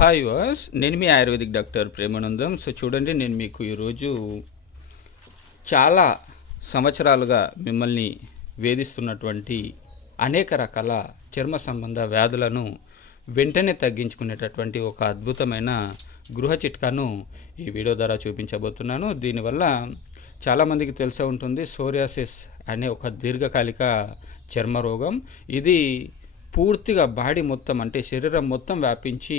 Hi వాస్ నేను మీ ఆయుర్వేదిక్ డాక్టర్ ప్రేమానందం. సో చూడండి నేను మీకు ఈరోజు చాలా సంవత్సరాలుగా మిమ్మల్ని వేధిస్తున్నటువంటి అనేక రకాల చర్మ సంబంధ వ్యాధులను వెంటనే తగ్గించుకునేటటువంటి ఒక అద్భుతమైన గృహ చిట్కాను ఈ వీడియో ద్వారా చూపించబోతున్నాను. దీనివల్ల చాలామందికి తెలిసే ఉంటుంది సోరియాసిస్ అనే ఒక దీర్ఘకాలిక చర్మ రోగం. ఇది పూర్తిగా బాడీ మొత్తం అంటే శరీరం మొత్తం వ్యాపించి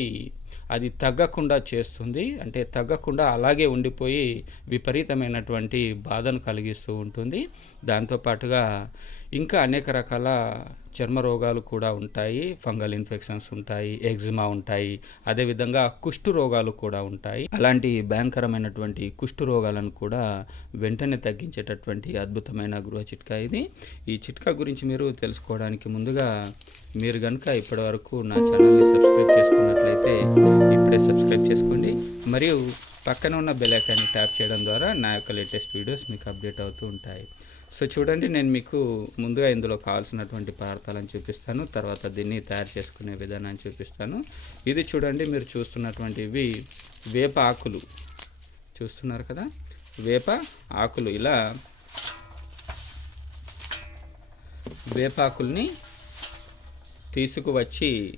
అది తగ్గకుండా చేస్తుంది. అంటే తగ్గకుండా అలాగే ఉండిపోయి విపరీతమైనటువంటి బాధను కలిగిస్తూ ఉంటుంది. దాంతోపాటుగా ఇంకా అనేక రకాల చర్మ రోగాలు కూడా ఉంటాయి ఫంగల్ ఇన్ఫెక్షన్స్ ఉంటాయి ఎగ్జిమా ఉంటాయి అదేవిధంగా కుష్టు రోగాలు కూడా ఉంటాయి. అలాంటి భయంకరమైనటువంటి కుష్టు రోగాలను కూడా వెంటనే తగ్గించేటటువంటి అద్భుతమైన గృహ చిట్కా ఇది. ఈ చిట్కా గురించి మీరు తెలుసుకోవడానికి ముందుగా మీరు కనుక ఇప్పటివరకు నా ఛానల్ని సబ్స్క్రైబ్ చేసుకున్నట్లయితే ఇప్పుడే సబ్స్క్రైబ్ చేసుకోండి. మరియు పక్కన ఉన్న బెల్ ఐకాన్ని ట్యాప్ చేయడం ద్వారా నా యొక్క లేటెస్ట్ వీడియోస్ మీకు అప్డేట్ అవుతూ ఉంటాయి. సో చూడండి నేను మీకు ముందుగా ఇందులో కావాల్సినటువంటి పదార్థాలను చూపిస్తాను తర్వాత దీన్ని తయారు చేసుకునే విధానాన్ని చూపిస్తాను. ఇది చూడండి మీరు చూస్తున్నటువంటి ఇవి వేప ఆకులు. చూస్తున్నారు కదా? వేప ఆకులు. ఇలా వేపాకుల్ని తీసుకువచ్చి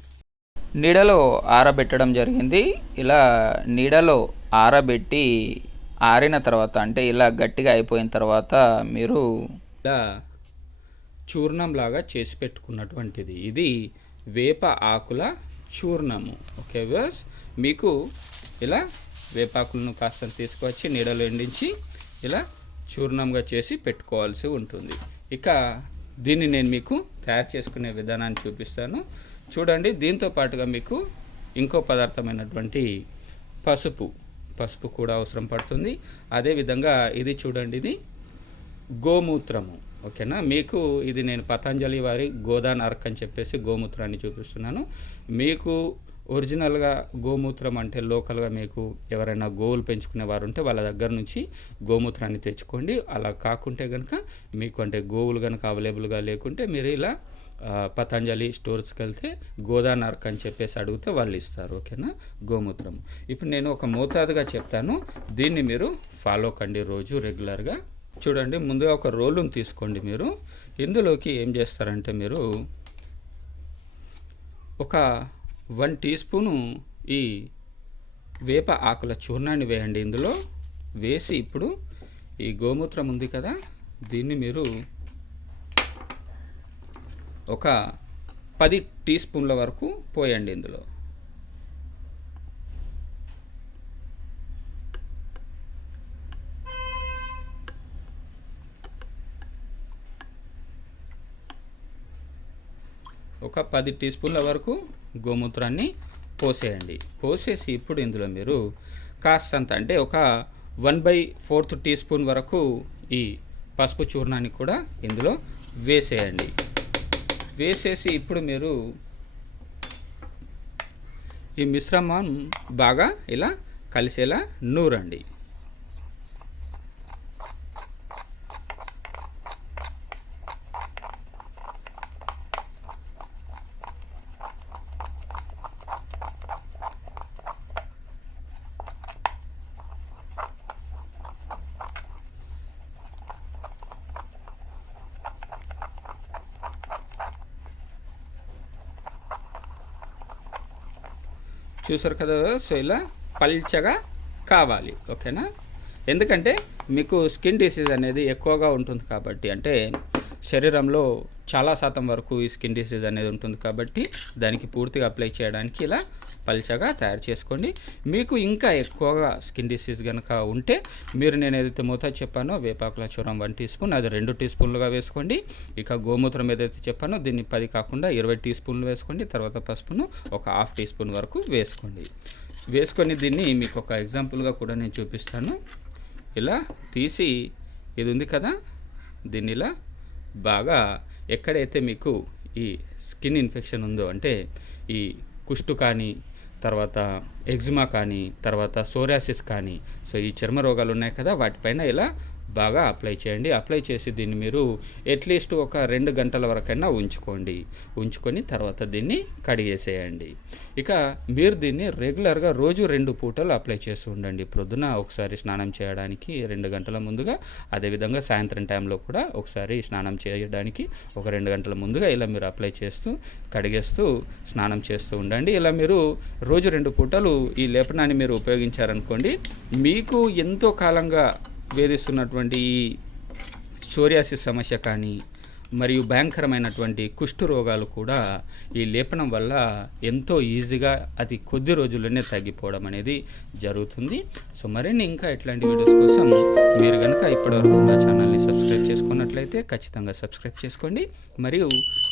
నీడలో ఆరబెట్టడం జరిగింది. ఇలా నీడలో ఆరబెట్టి ఆరిన తర్వాత అంటే ఇలా గట్టిగా అయిపోయిన తర్వాత మీరు ఇలా చూర్ణంలాగా చేసి పెట్టుకున్నటువంటిది. ఇది వేప ఆకుల చూర్ణము. ఓకే వ్యూస్ మీకు ఇలా వేపాకులను కాస్త తీసుకువచ్చి నీడలో ఎండించి ఇలా చూర్ణంగా చేసి పెట్టుకోవాల్సి ఉంటుంది. ఇక దీన్ని నేను మీకు తయారు చేసుకునే విధానాన్ని చూపిస్తాను. చూడండి దీంతో పాటుగా మీకు ఇంకో పదార్థమైనటువంటి పసుపు. పసుపు కూడా అవసరం పడుతుంది. అదేవిధంగా ఇది చూడండి ఇది గోమూత్రము. ఓకేనా? మీకు ఇది నేను పతంజలి వారి గోదాన్ అర్క్ అని చెప్పేసి గోమూత్రాన్ని చూపిస్తున్నాను. మీకు ఒరిజినల్గా గోమూత్రం అంటే లోకల్గా మీకు ఎవరైనా గోవులు పెంచుకునే వారు ఉంటే వాళ్ళ దగ్గర నుంచి గోమూత్రాన్ని తెచ్చుకోండి. అలా కాకుంటే కనుక మీకు అంటే గోవులు కనుక అవైలబుల్గా లేకుంటే మీరు ఇలా పతంజలి స్టోర్స్కి వెళ్తే గోదానార్క్ అని చెప్పేసి అడిగితే వాళ్ళు ఇస్తారు ఓకేనా? గోమూత్రం. ఇప్పుడు నేను ఒక మోతాదుగా చెప్తాను. దీన్ని మీరు ఫాలో కండి రోజు రెగ్యులర్గా. చూడండి ముందుగా ఒక రోలును తీసుకోండి మీరు. ఇందులోకి ఏం చేస్తారంటే మీరు ఒక వన్ టీ స్పూను ఈ వేప ఆకుల చూర్ణాన్ని వేయండి ఇందులో. వేసి ఇప్పుడు ఈ గోమూత్రం ఉంది కదా దీన్ని మీరు ఒక పది టీ స్పూన్ల వరకు పోయండి ఇందులో. ఒక పది టీ స్పూన్ల వరకు గోమూత్రాన్ని పోసేయండి. పోసేసి ఇప్పుడు ఇందులో మీరు కాస్తంత అంటే ఒక one by fourth tea spoon వరకు ఈ పసుపు చూర్ణాన్ని కూడా ఇందులో వేసేయండి. వేసేసి ఇప్పుడు మీరు ఈ మిశ్రమం బాగా ఇలా కలిసేలా నూరండి. చూసారు కదా సో ఇలా పల్చగా కావాలి ఓకేనా? ఎందుకంటే మీకు స్కిన్ డిసీజ్ అనేది ఎక్కువగా ఉంటుంది కాబట్టి అంటే శరీరంలో చాలా శాతం వరకు ఈ స్కిన్ డిసీజ్ అనేది ఉంటుంది కాబట్టి దానికి పూర్తిగా అప్లై చేయడానికి ఇలా పల్చగా తయారు చేసుకోండి. మీకు ఇంకా ఎక్కువగా స్కిన్ డిసీజ్ కనుక ఉంటే మీరు నేను ఏదైతే మోతాదు చెప్పానో వేపాకుల చూరం వన్ టీ స్పూన్ అది రెండు టీ స్పూన్లుగా వేసుకోండి. ఇక గోమూత్రం ఏదైతే చెప్పానో దీన్ని పది కాకుండా ఇరవై టీ స్పూన్లు వేసుకోండి. తర్వాత పసుపును ఒక హాఫ్ టీ స్పూన్ వరకు వేసుకోండి. వేసుకొని దీన్ని మీకు ఒక ఎగ్జాంపుల్గా కూడా నేను చూపిస్తాను. ఇలా తీసి ఇది ఉంది కదా దీన్ని ఇలా బాగా ఎక్కడైతే మీకు ఈ స్కిన్ ఇన్ఫెక్షన్ ఉందో అంటే ఈ కుష్టు కానీ తర్వాత ఎగ్జిమా కానీ తర్వాత సోరాసిస్ కానీ సో ఈ చర్మ రోగాలు ఉన్నాయి కదా వాటిపైన ఇలా బాగా అప్లై చేయండి. అప్లై చేసి దీన్ని మీరు అట్లీస్ట్ ఒక రెండు గంటల వరకైనా ఉంచుకోండి. ఉంచుకొని తర్వాత దీన్ని కడిగేసేయండి. ఇక మీరు దీన్ని రెగ్యులర్గా రోజు రెండు పూటలు అప్లై చేస్తూ ఉండండి. ప్రొద్దున ఒకసారి స్నానం చేయడానికి రెండు గంటల ముందుగా అదేవిధంగా సాయంత్రం టైంలో కూడా ఒకసారి స్నానం చేయడానికి ఒక రెండు గంటల ముందుగా ఇలా మీరు అప్లై చేస్తూ కడిగేస్తూ స్నానం చేస్తూ ఉండండి. ఇలా మీరు రోజు రెండు పూటలు ఈ లేపనాన్ని మీరు ఉపయోగించారనుకోండి మీకు ఎంతో కాలంగా వేధిస్తున్నటువంటి ఈ సోరియాసిస్ సమస్య కానీ మరియు భయంకరమైనటువంటి కుష్టు రోగాలు కూడా ఈ లేపనం వల్ల ఎంతో ఈజీగా అతి కొద్ది రోజుల్లోనే తగ్గిపోవడం అనేది జరుగుతుంది. సో మరిన్ని ఇంకా ఇట్లాంటి వీడియోస్ కోసం మీరు కనుక ఇప్పటివరకు నా ఛానల్ని సబ్స్క్రైబ్ చేసుకున్నట్లయితే ఖచ్చితంగా సబ్స్క్రైబ్ చేసుకోండి. మరియు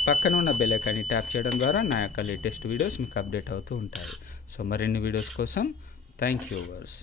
పక్కన ఉన్న బెల్ ఐకాన్ని ట్యాప్ చేయడం ద్వారా నా యొక్క లేటెస్ట్ వీడియోస్ మీకు అప్డేట్ అవుతూ ఉంటాయి. సో మరిన్ని వీడియోస్ కోసం థ్యాంక్ యూ వర్స్